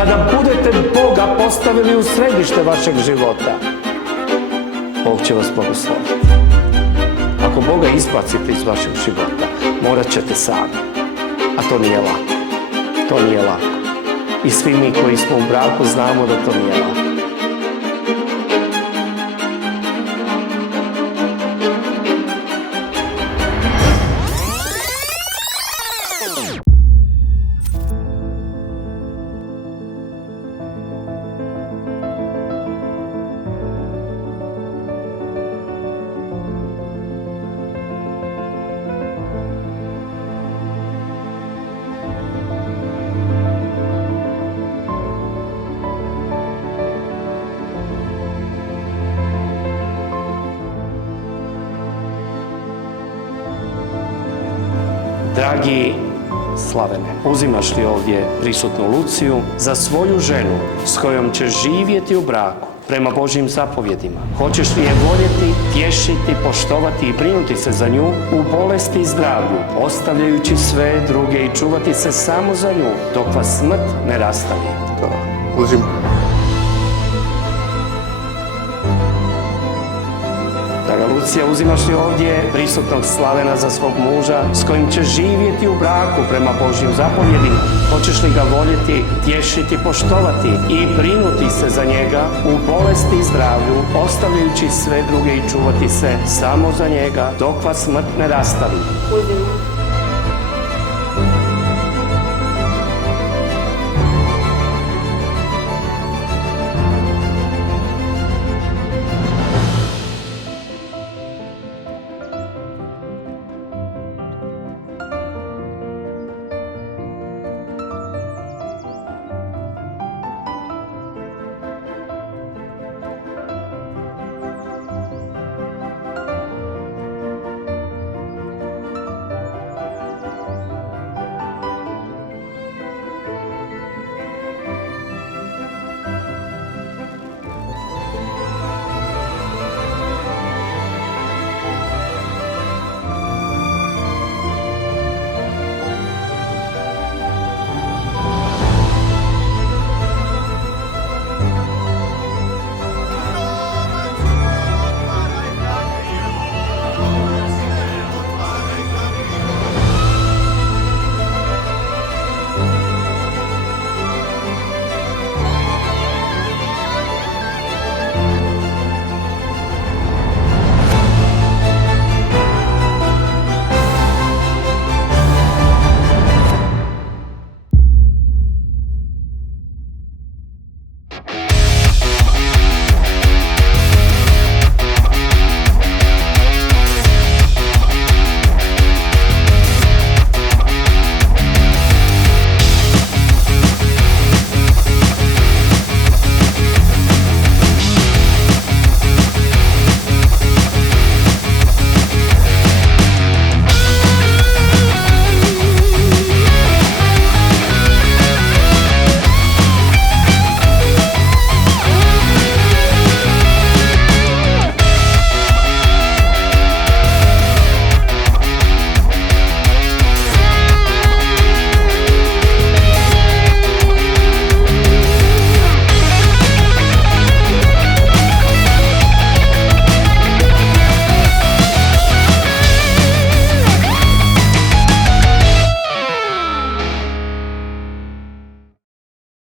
Kada budete Boga postavili u središte vašeg života, Bog će vas blagosloviti. Ako Boga izbacite iz vašeg života, morat ćete sami. A to nije lako. To nije lako. I svi mi koji smo u braku znamo da to nije lako. Dragi Slavene, uzimaš li ovdje prisutnu Luciju za svoju ženu s kojom ćeš živjeti u braku prema Božjim zapovjedima? Hoćeš li je voljeti, tješiti, poštovati i brinuti se za nju u bolesti i zdravlju, ostavljajući sve druge i čuvati se samo za nju dok vas smrt ne rastavi? Da, uzim. Draga Lucija, uzimaš li ovdje prisutnog Slavena za svog muža s kojim ćeš živjeti u braku prema Božjim zapovjedima? Hoćeš li ga voljeti, tješiti, poštovati i brinuti se za njega u bolesti i zdravlju, ostavljajući sve druge i čuvati se samo za njega dok vas smrt ne rastavi? Uzim.